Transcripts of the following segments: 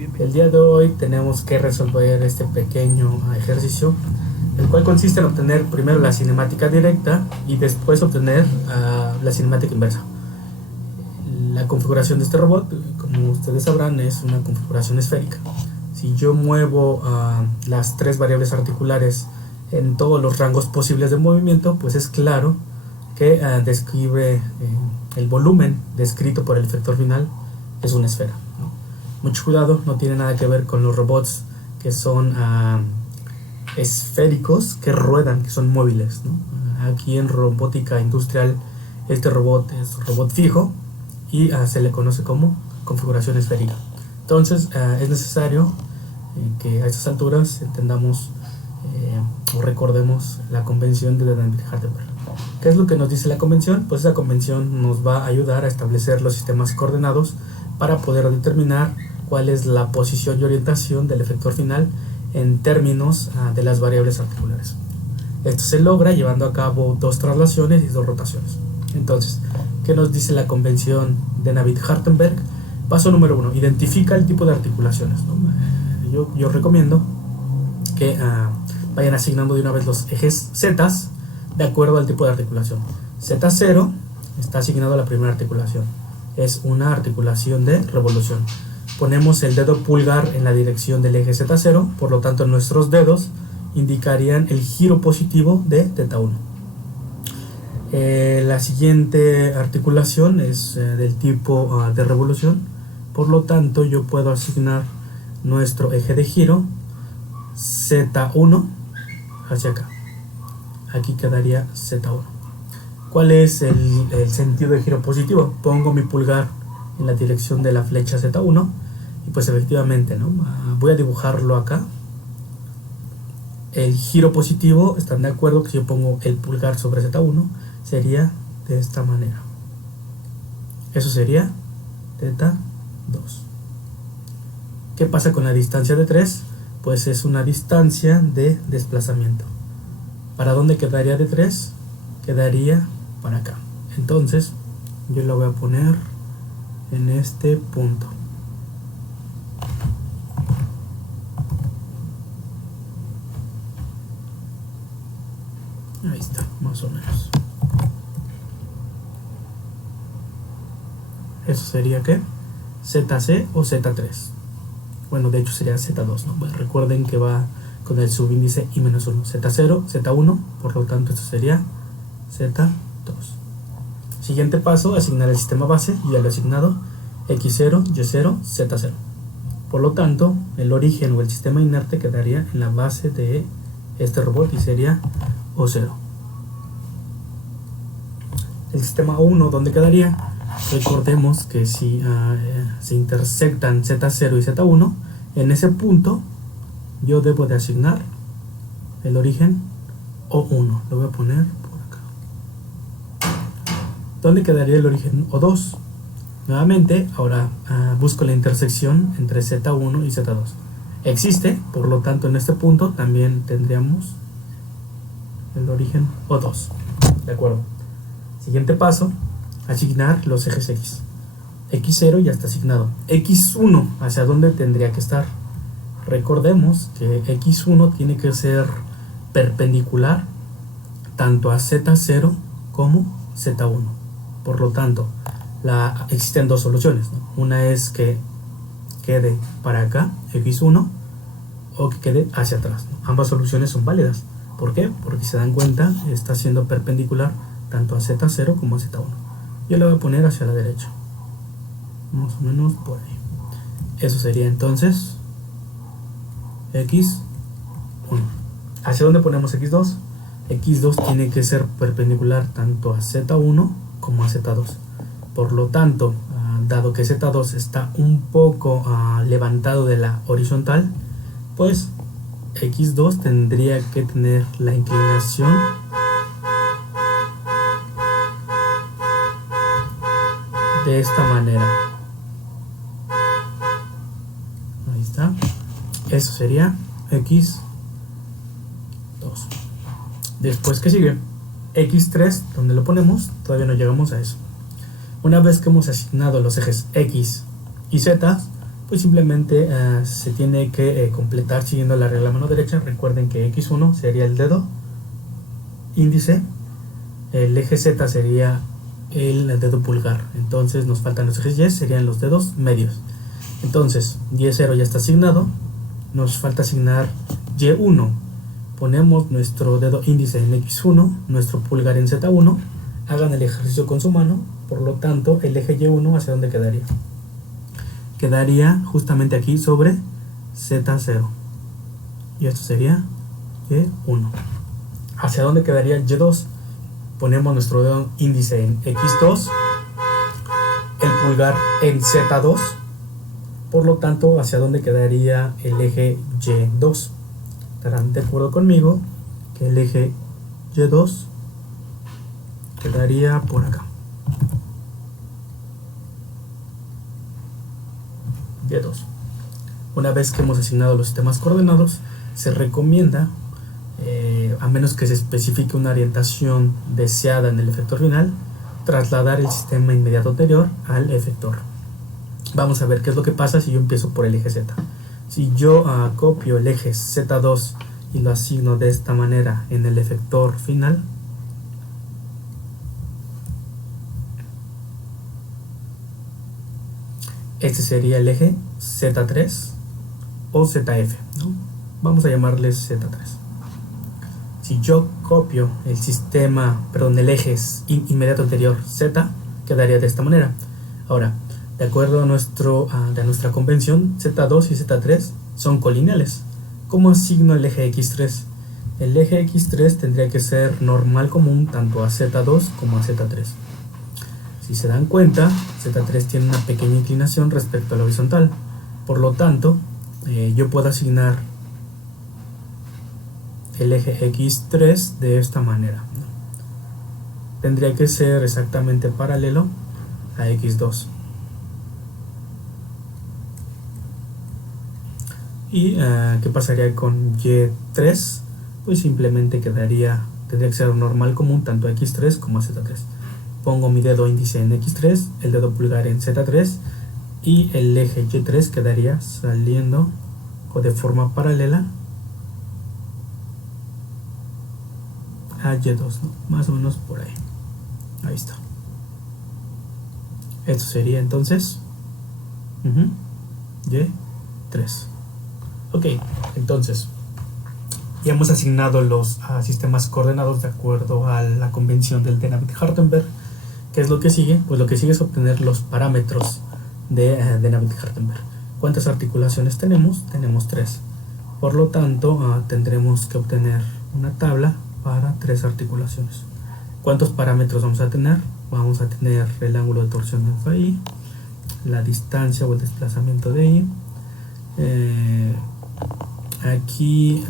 El día de hoy tenemos que resolver este pequeño ejercicio, el cual consiste en obtener primero la cinemática directa y después obtener la cinemática inversa. La configuración de este robot, como ustedes sabrán, es una configuración esférica. Si yo muevo las tres variables articulares en todos los rangos posibles de movimiento, pues es claro que describe el volumen descrito por el efector final es una esfera, ¿no? Mucho cuidado, no tiene nada que ver con los robots que son esféricos, que ruedan, que son móviles, ¿no? Aquí en robótica industrial este robot es robot fijo y se le conoce como configuración esférica. Entonces es necesario que a estas alturas entendamos o recordemos la convención de David-Hardenberg. ¿Qué es lo que nos dice la convención? Pues esa convención nos va a ayudar a establecer los sistemas coordenados para poder determinar cuál es la posición y orientación del efector final en términos de las variables articulares. Esto se logra llevando a cabo dos traslaciones y dos rotaciones. Entonces, ¿qué nos dice la convención de David-Hardenberg? Paso número 1, identifica el tipo de articulaciones, ¿no? Yo recomiendo que vayan asignando de una vez los ejes Z de acuerdo al tipo de articulación. Z0 está asignado a la primera articulación, es una articulación de revolución. Ponemos el dedo pulgar en la dirección del eje Z0, por lo tanto nuestros dedos indicarían el giro positivo de θ1. La siguiente articulación es del tipo de revolución, por lo tanto yo puedo asignar nuestro eje de giro Z1 hacia acá. Aquí quedaría Z1. ¿Cuál es el sentido de giro positivo? Pongo mi pulgar en la dirección de la flecha Z1 y pues efectivamente, ¿no? Voy a dibujarlo acá. El giro positivo, ¿están de acuerdo que si yo pongo el pulgar sobre Z1 sería de esta manera? Eso sería θ2. ¿Qué pasa con la distancia de 3? Pues es una distancia de desplazamiento. ¿Para dónde quedaría de 3? Quedaría para acá. Entonces yo lo voy a poner en este punto. Ahí está, más o menos. Eso sería ¿qué? ZC o Z3. Bueno, de hecho sería Z2, ¿no? Bueno, recuerden que va con el subíndice I-1, Z0, Z1, por lo tanto esto sería Z2. Siguiente paso, asignar el sistema base, y ya lo he asignado, X0, Y0, Z0. Por lo tanto, el origen o el sistema inerte quedaría en la base de este robot y sería O0. El sistema O1, ¿dónde quedaría? Recordemos que si se intersectan Z0 y Z1, en ese punto yo debo de asignar el origen O1. Lo voy a poner por acá. ¿Dónde quedaría el origen O2? Nuevamente, ahora busco la intersección entre Z1 y Z2. Existe, por lo tanto en este punto también tendríamos el origen O2. ¿De acuerdo? Siguiente paso, asignar los ejes X. X0 ya está asignado. X1, ¿hacia dónde tendría que estar? Recordemos que X1 tiene que ser perpendicular tanto a Z0 como Z1. Por lo tanto, existen dos soluciones, ¿no? Una es que quede para acá, X1, o que quede hacia atrás, ¿no? Ambas soluciones son válidas. ¿Por qué? Porque si se dan cuenta, está siendo perpendicular tanto a Z0 como a Z1. Yo le voy a poner hacia la derecha, más o menos por ahí. Eso sería entonces X1. ¿Hacia dónde ponemos X2? X2 tiene que ser perpendicular tanto a Z1 como a Z2. Por lo tanto, dado que Z2 está un poco levantado de la horizontal, pues X2 tendría que tener la inclinación de esta manera. Ahí está. Eso sería X2. Después, ¿qué sigue? X3, ¿dónde lo ponemos? Todavía no llegamos a eso. Una vez que hemos asignado los ejes X y Z, pues simplemente se tiene que completar siguiendo la regla mano derecha. Recuerden que x1 sería el dedo índice, el eje z sería el dedo pulgar, entonces nos faltan los ejes y, serían los dedos medios. Entonces y0 ya está asignado, nos falta asignar y1. Ponemos nuestro dedo índice en x1, nuestro pulgar en z1. Hagan el ejercicio con su mano. Por lo tanto, el eje y1, ¿hacia dónde quedaría? Quedaría justamente aquí sobre z0, y esto sería y1. ¿Hacia dónde quedaría y2? Ponemos nuestro dedo índice en x2, el pulgar en z2. Por lo tanto, ¿hacia dónde quedaría el eje y2? Estarán de acuerdo conmigo que el eje y2 quedaría por acá. Y2. Una vez que hemos asignado los sistemas coordenados, se recomienda, a menos que se especifique una orientación deseada en el efector final, trasladar el sistema inmediato anterior al efector. Vamos a ver qué es lo que pasa si yo empiezo por el eje Z. Si yo copio el eje Z2 y lo asigno de esta manera en el efector final, este sería el eje Z3 o ZF, ¿no? Vamos a llamarle Z3. Si yo copio el sistema, perdón, el eje inmediato anterior Z, quedaría de esta manera. Ahora, de acuerdo a nuestra convención, Z2 y Z3 son colineales. ¿Cómo asigno el eje X3? El eje X3 tendría que ser normal común tanto a Z2 como a Z3. Si se dan cuenta, Z3 tiene una pequeña inclinación respecto a la horizontal. Por lo tanto, yo puedo asignar el eje X3 de esta manera. Tendría que ser exactamente paralelo a X2. ¿Y qué pasaría con Y3? Pues simplemente tendría que ser normal común tanto a X3 como a Z3. Pongo mi dedo índice en X3, el dedo pulgar en Z3 y el eje Y3 quedaría saliendo o de forma paralela a Y2, ¿no? Más o menos por ahí. Ahí está. Esto sería entonces Y3. Ok, entonces ya hemos asignado los sistemas coordenados de acuerdo a la convención del Dynamit-Hartenberg. ¿Qué es lo que sigue? Pues lo que sigue es obtener los parámetros de Dynamit-Hartenberg. ¿Cuántas articulaciones tenemos? Tenemos 3. Por lo tanto, tendremos que obtener una tabla para 3 articulaciones. ¿Cuántos parámetros vamos a tener? Vamos a tener el ángulo de torsión de phi, la distancia o el desplazamiento de I. Aquí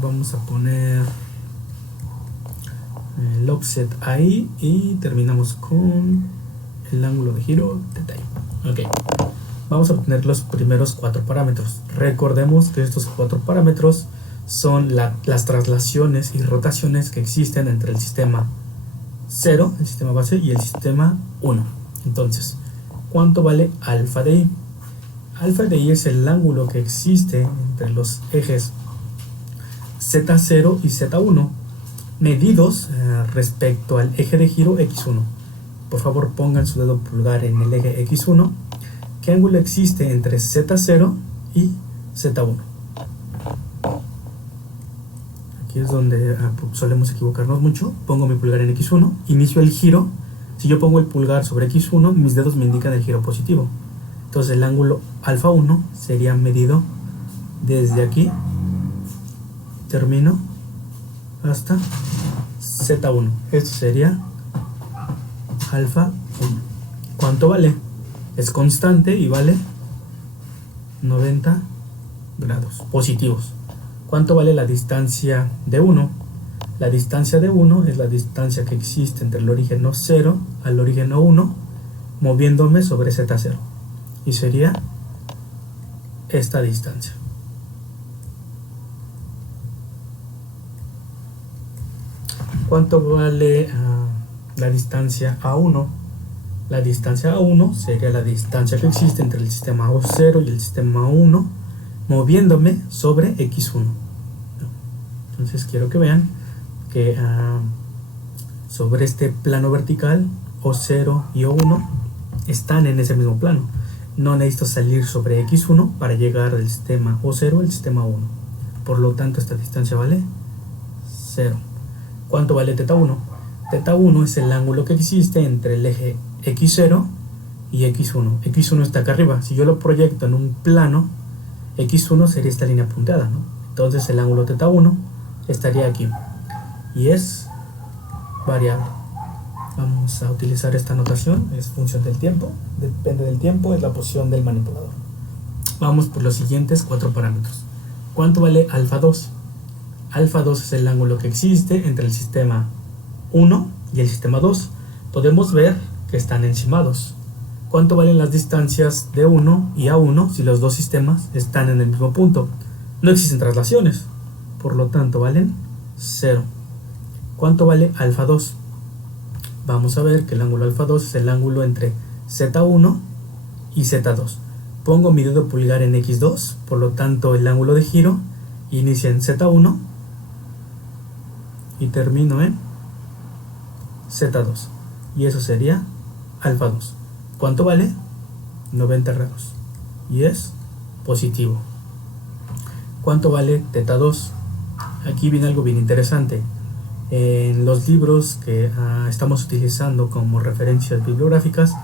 vamos a poner el offset ahí y terminamos con el ángulo de giro de time. Ok, vamos a obtener los primeros 4 parámetros. Recordemos que estos 4 parámetros son las traslaciones y rotaciones que existen entre el sistema 0, el sistema base, y el sistema 1. Entonces, ¿cuánto vale alfa de I? Alfa de I es el ángulo que existe entre los ejes Z0 y Z1, medidos respecto al eje de giro X1. Por favor, pongan su dedo pulgar en el eje X1. ¿Qué ángulo existe entre Z0 y Z1? Aquí es donde solemos equivocarnos mucho. Pongo mi pulgar en X1, inicio el giro. Si yo pongo el pulgar sobre X1, mis dedos me indican el giro positivo. Entonces el ángulo alfa 1 sería medido desde aquí, termino, hasta Z1. Esto sería alfa 1. ¿Cuánto vale? Es constante y vale 90 grados positivos. ¿Cuánto vale la distancia de 1? La distancia de 1 es la distancia que existe entre el origen 0 al origen 1, moviéndome sobre Z0. Y sería esta distancia. ¿Cuánto vale la distancia A1? La distancia A1 sería la distancia que existe entre el sistema O0 y el sistema 1, moviéndome sobre X1. Entonces quiero que vean que sobre este plano vertical, O0 y O1 están en ese mismo plano. No necesito salir sobre X1 para llegar del sistema O0 al sistema 1. Por lo tanto, esta distancia vale 0. ¿Cuánto vale θ1? θ1 es el ángulo que existe entre el eje X0 y X1. X1 está acá arriba. Si yo lo proyecto en un plano, X1 sería esta línea punteada, ¿no? Entonces el ángulo θ1 estaría aquí. Y es variable. Vamos a utilizar esta notación. Es función del tiempo. Depende del tiempo, es la posición del manipulador. Vamos por los siguientes 4 parámetros. ¿Cuánto vale alfa 2? Alfa 2 es el ángulo que existe entre el sistema 1 y el sistema 2. Podemos ver que están encimados. ¿Cuánto valen las distancias de 1 y A1 si los dos sistemas están en el mismo punto? No existen traslaciones, por lo tanto valen 0. ¿Cuánto vale alfa 2? Vamos a ver que el ángulo alfa 2 es el ángulo entre Z1 y Z2. Pongo mi dedo pulgar en X2, por lo tanto el ángulo de giro inicia en Z1 y termino en Z2. Y eso sería alfa 2. ¿Cuánto vale? 90 grados. Y es positivo. ¿Cuánto vale θ2? Aquí viene algo bien interesante. En los libros que estamos utilizando como referencias bibliográficas,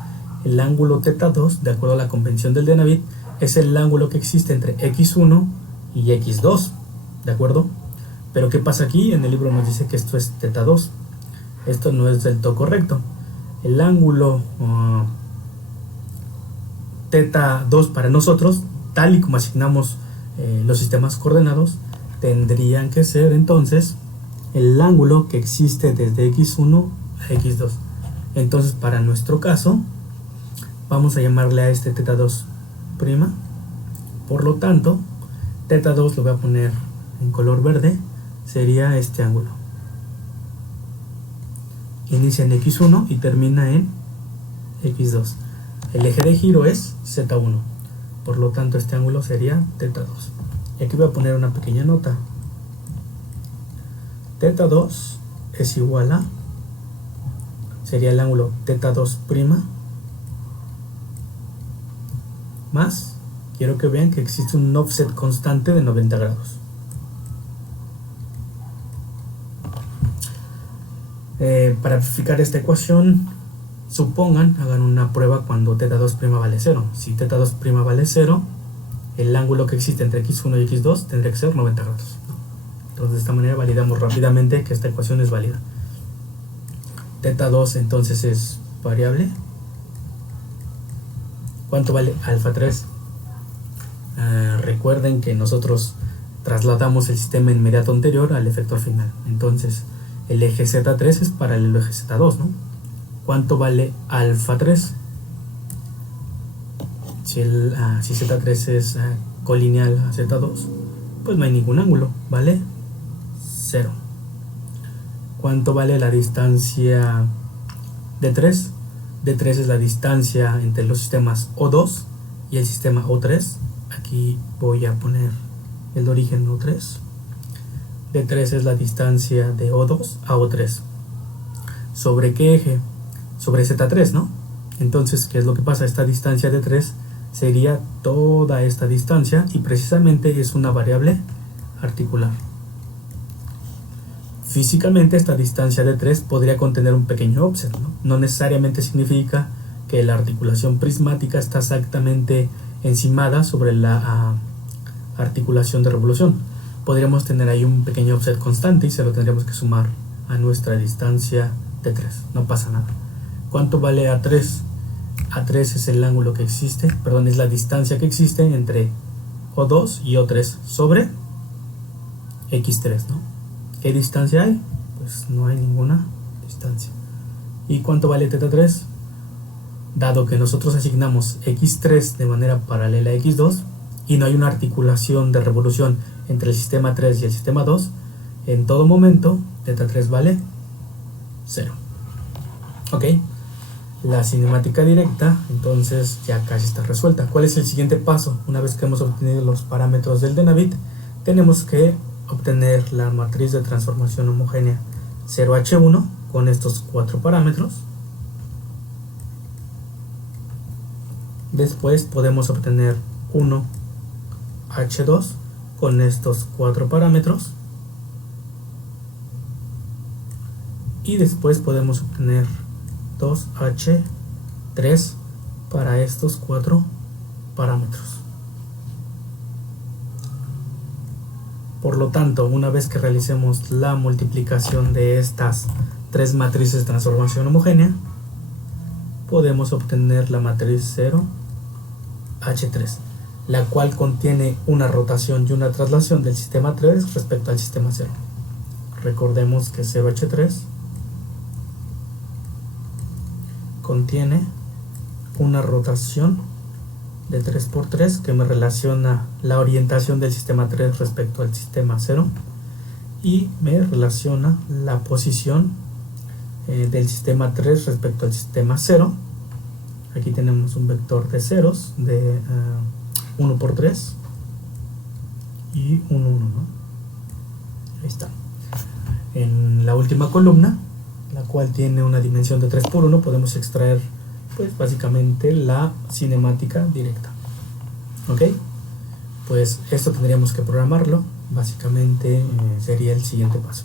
el ángulo θ2, de acuerdo a la convención del Denavit, es el ángulo que existe entre X1 y X2. ¿De acuerdo? Pero ¿qué pasa aquí? En el libro nos dice que esto es θ2. Esto no es del todo correcto. El ángulo θ2 para nosotros, tal y como asignamos los sistemas coordenados, tendrían que ser entonces el ángulo que existe desde X1 a X2. Entonces, para nuestro caso, vamos a llamarle a este θ2'. Por lo tanto, θ2 lo voy a poner en color verde, sería este ángulo. Inicia en X1 y termina en X2. El eje de giro es Z1. Por lo tanto, este ángulo sería θ2. Y aquí voy a poner una pequeña nota. θ2 es igual a, sería el ángulo θ2' más, quiero que vean que existe un offset constante de 90 grados. Para verificar esta ecuación, supongan, hagan una prueba cuando θ2' vale 0. Si θ2' vale 0, el ángulo que existe entre X1 y X2 tendría que ser 90 grados. Entonces, de esta manera validamos rápidamente que esta ecuación es válida. θ2 entonces es variable. ¿Cuánto vale alfa 3? Recuerden que nosotros trasladamos el sistema inmediato anterior al efector final. Entonces, el eje Z3 es paralelo al eje Z2, ¿no? ¿Cuánto vale alfa 3? Si Z3 es colineal a Z2, pues no hay ningún ángulo, ¿vale? 0. ¿Cuánto vale la distancia D3? D3 es la distancia entre los sistemas O2 y el sistema O3. Aquí voy a poner el origen O3. D3 es la distancia de O2 a O3. ¿Sobre qué eje? Sobre Z3, ¿no? Entonces, ¿qué es lo que pasa? Esta distancia D3 sería toda esta distancia y precisamente es una variable articular. Físicamente esta distancia de 3 podría contener un pequeño offset, ¿no? No necesariamente significa que la articulación prismática está exactamente encimada sobre la articulación de revolución. Podríamos tener ahí un pequeño offset constante y se lo tendríamos que sumar a nuestra distancia de 3. No pasa nada. ¿Cuánto vale A3? A3 es el ángulo que existe, perdón, es la distancia que existe entre O2 y O3 sobre X3, ¿no? ¿Qué distancia hay? Pues no hay ninguna distancia. ¿Y cuánto vale θ3? Dado que nosotros asignamos X3 de manera paralela a X2 y no hay una articulación de revolución entre el sistema 3 y el sistema 2, en todo momento θ3 vale 0. Ok, la cinemática directa, entonces ya casi está resuelta. ¿Cuál es el siguiente paso? Una vez que hemos obtenido los parámetros del Dynavit, tenemos que obtener la matriz de transformación homogénea 0H1 con estos 4 parámetros. Después podemos obtener 1H2 con estos 4 parámetros. Y después podemos obtener 2H3 para estos 4 parámetros. Por lo tanto, una vez que realicemos la multiplicación de estas 3 matrices de transformación homogénea, podemos obtener la matriz 0H3, la cual contiene una rotación y una traslación del sistema 3 respecto al sistema 0. Recordemos que 0H3 contiene una rotación de 3×3 que me relaciona la orientación del sistema 3 respecto al sistema 0 y me relaciona la posición del sistema 3 respecto al sistema 0. Aquí tenemos un vector de ceros de 1×3 y 1, 1, ¿no? Ahí está. En la última columna, la cual tiene una dimensión de 3×1, podemos extraer pues básicamente la cinemática directa. Ok, pues esto tendríamos que programarlo. Básicamente sería el siguiente paso.